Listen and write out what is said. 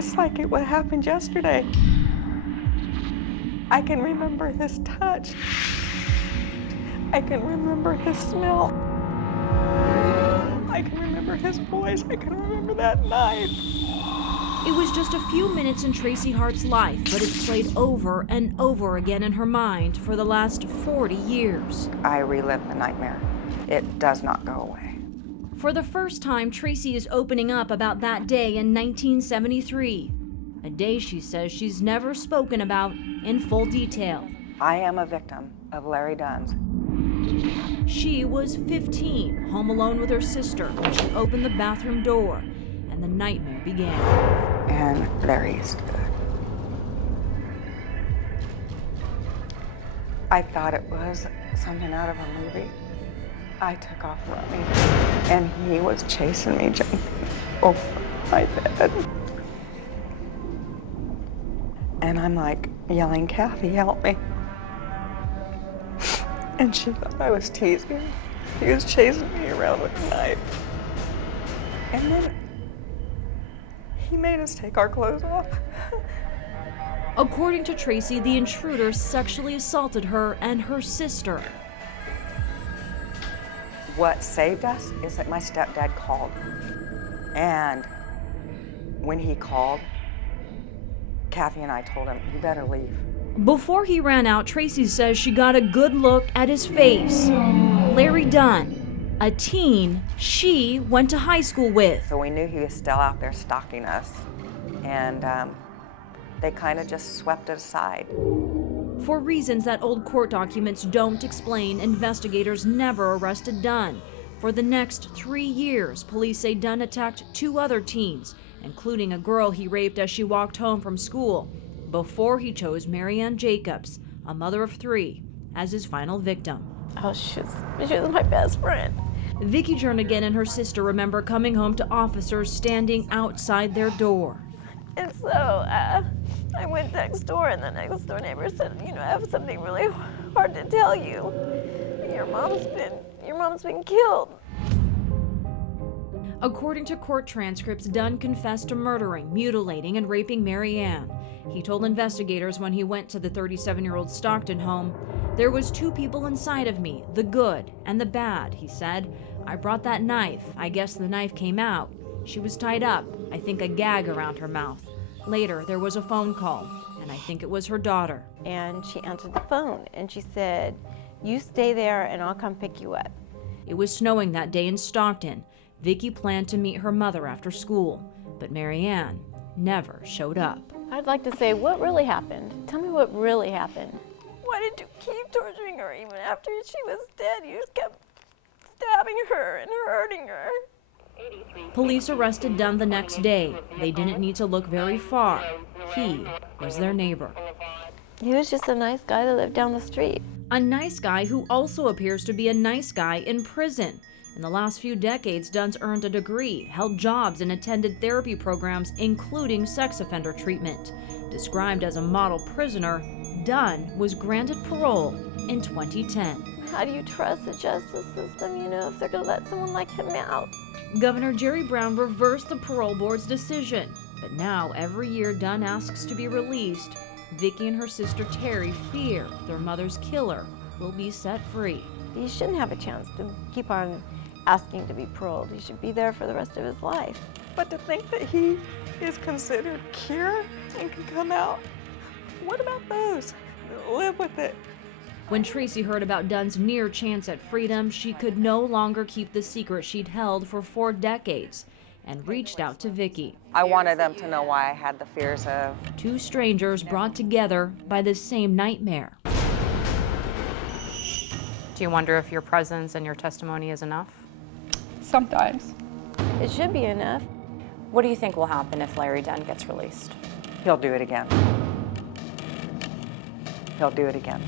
It's like it what happened yesterday. I can remember his touch. I can remember his smell. I can remember his voice. I can remember that night. It was just a few minutes in Tracy Hart's life, but it's played over and over again in her mind for the last 40 years. I relive the nightmare. It does not go away. For the first time, Tracy is opening up about that day in 1973. A day she says she's never spoken about in full detail. I am a victim of Larry Dunn's. She was 15, home alone with her sister when she opened the bathroom door, and the nightmare began. And Larry stood. I thought it was something out of a movie. I took off running, and he was chasing me, jumping over my bed. And I'm like yelling, "Kathy, help me." And she thought I was teasing. He was chasing me around with a knife. And then he made us take our clothes off. According to Tracy, the intruder sexually assaulted her and her sister. What saved us is that my stepdad called. And when he called, Kathy and I told him, "You better leave." Before he ran out, Tracy says she got a good look at his face. Larry Dunn, a teen she went to high school with. So we knew he was still out there stalking us. And they kind of just swept it aside. For reasons that old court documents don't explain, investigators never arrested Dunn. For the next 3 years, police say Dunn attacked 2 other teens, including a girl he raped as she walked home from school, before he chose Marianne Jacobs, a mother of 3, as his final victim. Oh, she was my best friend. Vicki Jernigan and her sister remember coming home to officers standing outside their door. And so I went next door, and the next door neighbor said, "You know, I have something really hard to tell you. Your mom's been killed." According to court transcripts, Dunn confessed to murdering, mutilating, and raping Marianne. He told investigators when he went to the 37-year-old Stockton home, "There was 2 people inside of me, the good and the bad," he said. "I brought that knife. I guess the knife came out. She was tied up, I think a gag around her mouth. Later, there was a phone call, and I think it was her daughter." And she answered the phone, and she said, "You stay there, and I'll come pick you up." It was snowing that day in Stockton. Vicki planned to meet her mother after school, but Marianne never showed up. I'd like to say, what really happened? Tell me what really happened. Why did you keep torturing her even after she was dead? You just kept stabbing her and hurting her. Police arrested Dunn the next day. They didn't need to look very far. He was their neighbor. He was just a nice guy that lived down the street. A nice guy who also appears to be a nice guy in prison. In the last few decades, Dunn's earned a degree, held jobs, and attended therapy programs, including sex offender treatment. Described as a model prisoner, Dunn was granted parole in 2010. How do you trust the justice system, you know, if they're going to let someone like him out? Governor Jerry Brown reversed the parole board's decision, but now every year Dunn asks to be released. Vicki and her sister Terry fear their mother's killer will be set free. He shouldn't have a chance to keep on asking to be paroled. He should be there for the rest of his life. But to think that he is considered cured and can come out, what about those that live with it? When Tracy heard about Dunn's near chance at freedom, she could no longer keep the secret she'd held for 4 decades and reached out to Vicki. I wanted them to know why I had the fears of 2 strangers brought together by the same nightmare. Do you wonder if your presence and your testimony is enough? Sometimes. It should be enough. What do you think will happen if Larry Dunn gets released? he'll do it again. He'll do it again.